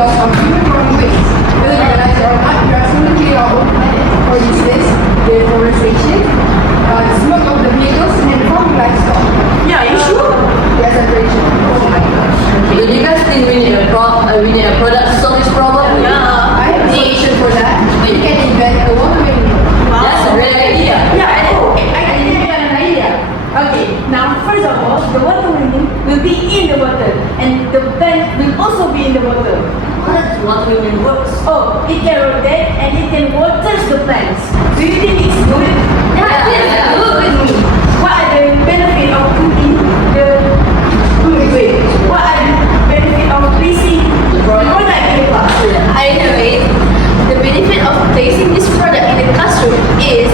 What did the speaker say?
because of human farming waste. Whether you realize it or not, we are slowly killing our own planet for useless deforestation, the smoke of the vehicles, and farming livestock. Yeah, you sure? Yes, I'm very sure. Oh my gosh. Do you guys think we need a product to solve this problem? Yeah. I have a solution for that. We can invent a water windmill. That's a great idea. Yeah, I know. I think I got an idea. Okay, now first of all, the water will be in the water, and the plant will also be in the water. What women works? Oh, it can rotate and it can water the plants. Do you think it's good? Yeah. Good. What are the benefits of cooking the wait? What are the benefits of placing the product in the class? I know it. The benefit of placing this product in the classroom is